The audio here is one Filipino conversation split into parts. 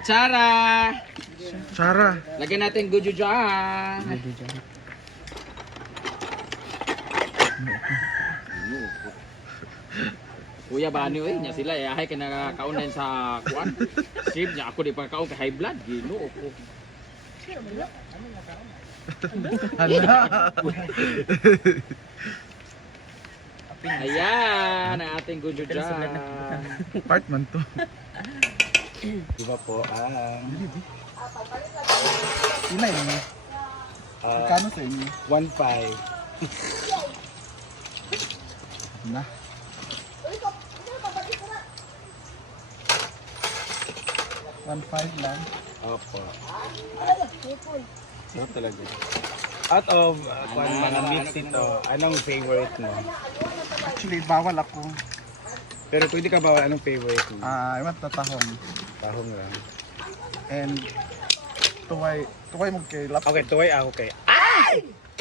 Kutsara! Sara. Lagyan natin goju dyan. Kuya bani oy nya sila yahay kay nakakaunan sa kuan. Sip nya ako di pa kaon kay high blood Ginoo ko. Ayan ang ating goju dyan. Part man to. Diba po ang Inay mo. Magkano sa inyo? 1.5. Na. $1.5 lang. Opo. So talaga. Out of mga mix ito, anong favorite mo? Actually, bawal ako. Pero pwede ka ba anong favorite mo? Iwan tatahong. Tahong lang. And tuway mo kay laps. Okay, tuway ako kay.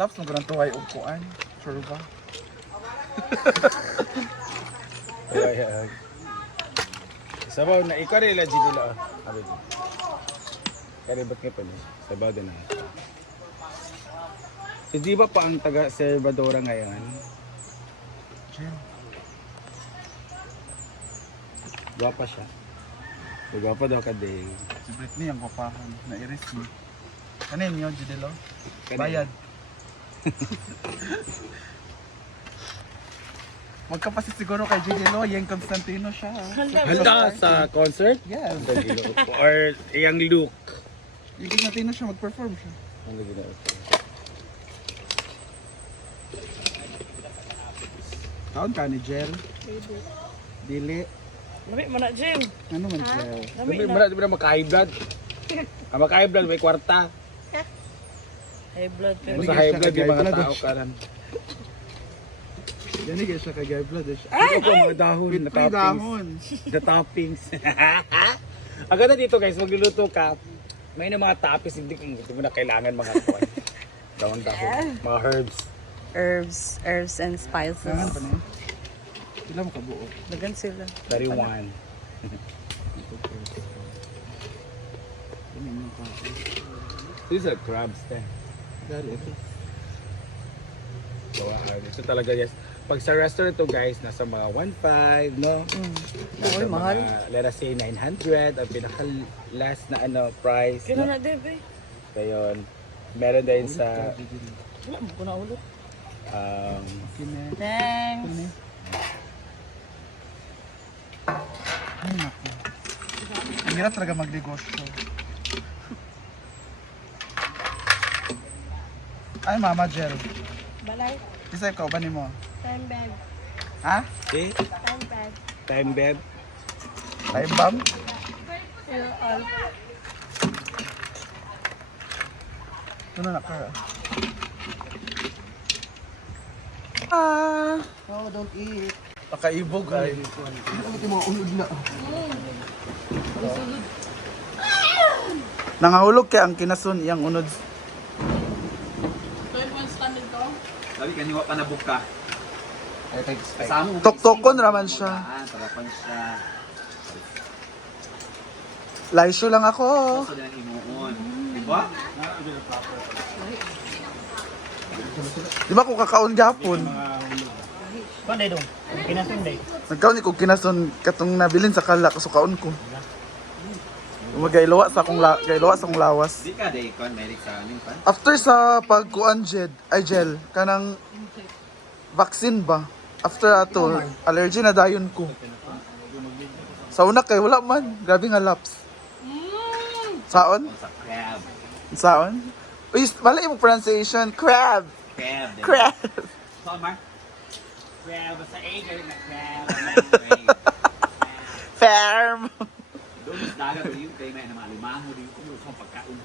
Laps mo ganang tuway upuan. Sure ba? Tuway. Sabaw na ikaw rin lang dito. Karibot nga pala. Sabaw din na. So, di ba pa ang taga Salvador ngayon? Jen. Gwapa siya. So, gwapa daw ka din. Si Britney ang papahan. Na-iris mo. Kanin yun, Judelo? Kanin. Bayad. Magkapasi siguro kay Judelo. Yang Constantino siya. Handa sa concert? Yes. Or yung look? Yung Constantino siya, mag-perform siya. Ano ginawa? Kaon ka ni Jel? Dili. Lami mo na, Jim. Ano man Jel? Di ba maka-high blood? Ang maka-high blood may kwarta. High blood ka. Ano Sa siya high blood, kay yung mga blood, tao karan. Yan yung siya kay Guy Blood. Ito po mga dahon na With toppings. dahon. The toppings. Ang ganda dito guys, magluluto ka. May na mga toppings, hindi mo na kailangan mga kuwan. Dahon-dahon. Mga herbs. Herbs and spices. Kangan pa niya. Sila mo kabuo. Lagan sila. Tariwan. Yan yung kain. These are crabs eh. Dari ito. Gawaan. Ito talaga yes. Pag sa restaurant to guys, nasa mga 1.5, no? Nasa Uy, mahal. mga, let us say 900, ang pinaka-last na price. Kino No? na, Debe? Ngayon, meron din sa Wala mo ko na ulit. Kine. Thanks. Kine. Ay naku. Ang hirap talaga magnegosyo. Ay Mama Jel. Balay, Isa ikaw ba ni mo? time bag, Ha? okay? time bag. Time beb. Time bomb? All. Ano na ka? Oh, don't eat. Pakaibog ay. Ito mga unod na. Nangahulog kaya ang kinasun iyang unod. Sabi kaniwa pa na buka. Kasama mo. Tok-tokon raman siya. Tarapan siya. Laisyo lang ako. Sa din imuon. Diba? Di ba kung kakaon gapon? Panday dong. Kinasunday. Nagkaon ko kinason katong nabilin sa kala kasukaon ko. Magailowa sa akong lawas. Di ka day kon medic sa aning pan. After sa pagkuan gel kanang vaccine ba? After ato allergy na dayon ko. Sa una kay wala man, grabe nga laps. Saon? Sa crab. Saon? Uy, wala yung pronunciation, crab. Crab. Crab. So, Mark. Crab. Sa acre na crab. Farm. Doon sa dagat yung tayo na mga limango din kung sa pagkaon.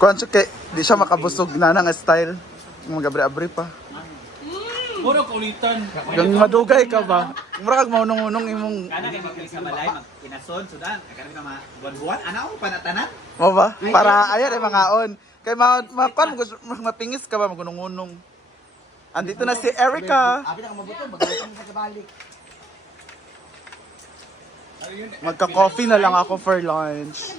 Kuan siya kay, di siya makabusog na nga style. Magabre-abre pa. Puro kulitan. Yung madugay ka ba? Mura kag maunong-unong imong, Kana kay magkali sa balay, mag-inason, sudan. Kana ka buwan-buwan. Ano ang panatanan? mo ba? Para ayan ay mga on. Kay kuan mapingis ka ba magunong-unong. Andito na si Erica. Abi na mabuto, magalitan sa kabalik. Magka-coffee na lang ako for lunch.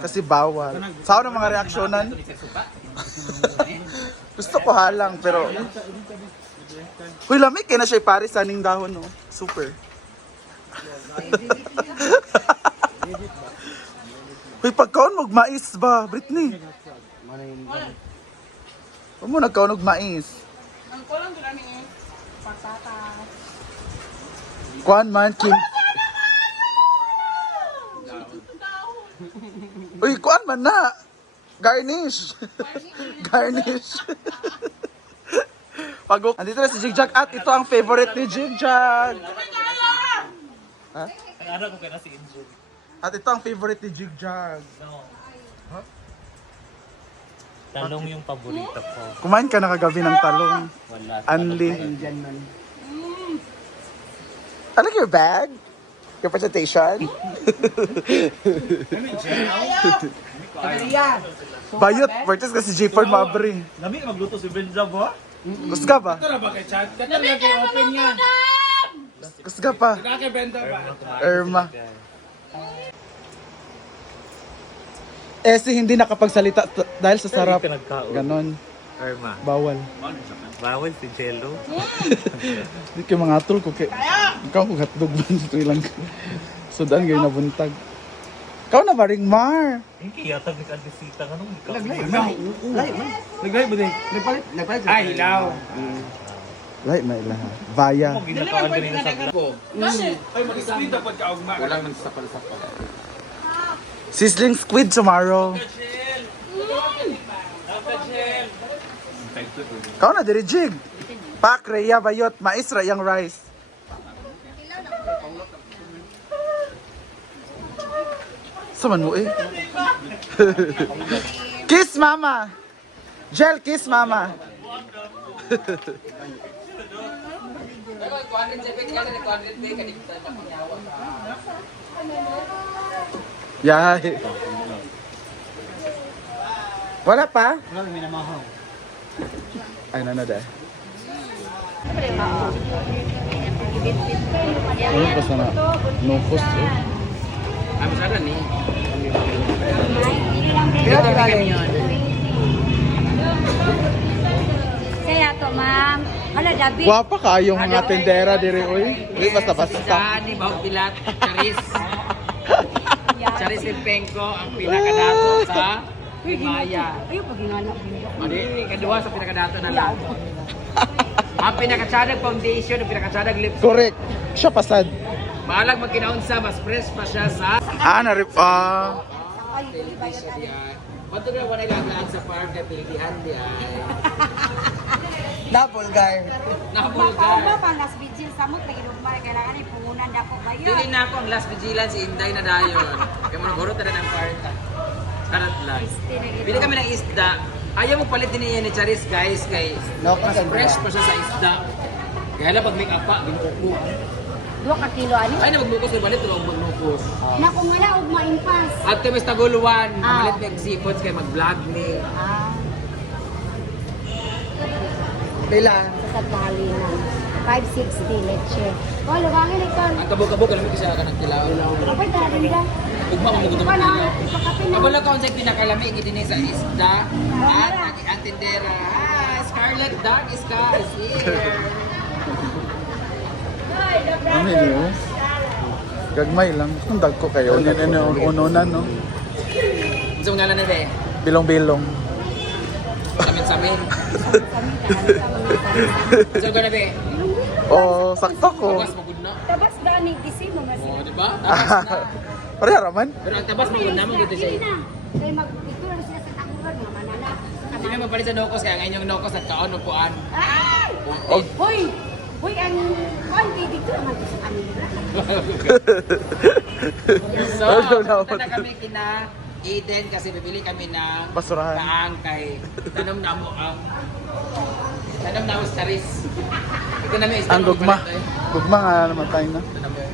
Kasi bawal. Saan ang mga reaksyonan? Gusto ko halang, pero... Uy, lamig kaya na siya Paris, saning dahon, no? Super. Uy, pagkaon magmais ba, Britney? Huwag mo nagkaon magmais. Ang kulang doon namin yung patatas. Kuan man, King. Uy, kuan man na. Garnish. Garnish. Pagok. Andito na si Jigjag at ito ang favorite ni Jigjag. Ha? Ano ko kaya si Injun? At ito ang favorite ni Jigjag. Talong yung paborito ko. Kumain ka na kagabi ng talong. Wala. Anli. I like your bag. Your presentation. Bayot. Vertis ka si J4 Mabri. Lami magluto si Benja ba? Gusto ka ba? Ito na ba kay chat? Ito na kay open nga. Gusto ka pa? Kaya benta ba? Irma. Eh si hindi nakapagsalita dahil sa sarap. Ganon. Irma. Bawal. Bawal si Jello. Hindi kayo mga atol ko kay... Ikaw kung hotdog ba dito ilang... Sudan kayo nabuntag. Ikaw na ba ring Mar? Hindi kaya tag nag-adisita ka nung ikaw. Naglay ba din? Nagpalit. Ay, hilaw. Lahat na ilaha. Vaya. Kung ginakawan ka nila sa Ay, mag-split dapat ka ugma. Walang nagsapal-sapal. Sizzling squid tomorrow. Ikaw na, diri jig. Pak, Rhea, Bayot, Mais, Rayang rice. Saman mo eh. Kiss mama. Jel, kiss mama. Yay. Wala pa? Ay, na dahil. Ano pa sana? No cost eh. Kami sana ni. Kaya to, ma'am. Hala, Dabi. Guwapa kayong mga tendera dire oy. Di basta-basta. Ni Bau Pilat, Charis. Charis Limpenko ang pinakadato sa Maya. Ayaw, pag inanap. Mali, kadua sa pinakadato na lang. Ang pinakatsadag foundation, ang pinakatsadag lips. Correct. Siya pasad. Maalag magkinaunsa, mas fresh pa siya sa... Bato na wala ilang sa park na pilihan di ay. Napulgar. Nabulgar. Mapapa pa, last vigil sa mo, pag-inugmar, kailangan ay pungunan na po kayo. Dili na ako ang last vigilance si Inday na dayon. Kaya mga guro tayo ng park. Karat lang. Bili kami ng isda. Ayaw mo palit din ni Charis guys. Mas fresh pa siya sa isda. Kaya lang pag make up pa, binuko. 2 ka kilo, ano? Ay na magbukos na balit, tulong magbukos. Na kung wala, huwag maimpas. At kami sa Taguluan, malit may seafoods kayo mag-vlog ni. Pila. Sa Tagpahalinan. 560 leche. Oh, lubangin ikaw. Ang kabog-kabog, alam mo kasi ka ng kilaw. Kapag dahil ka. Ugma mo gusto Ano? ng Ipakapin na. Kabala ka ang pinakalamig din sa isda at ang tindera. Ah, Scarlet Dog is here. Ano niyo? Gagmay lang. Kung dag ko kayo. Ununan, no? Gusto mo nga lang na de? Bilong-bilong. Samin-samin. Gusto ko na be? Oh, sakto ko. Tabas magud na. Tabas gani, disi mo nga Oo, di ba? Tabas na. Pareha raman. Pero ang tabas magud naman dito siya. Kaya ito na siya sa takuran, mga manala. Hindi naman palit sa Nokos, kaya ngayon yung Nokos nagkaon o puan. Ay! Hoy! Hoy, ang konti dito naman sa kanila. So, punta na kami kina Eden kasi bibili kami ng Basurahan. kaang kay tanong na mo ang tanong na mo sa Charis. Ito na may isda. Ang gugma. Gugma nga naman tayo na. Tanong mo.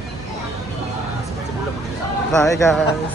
Bye guys.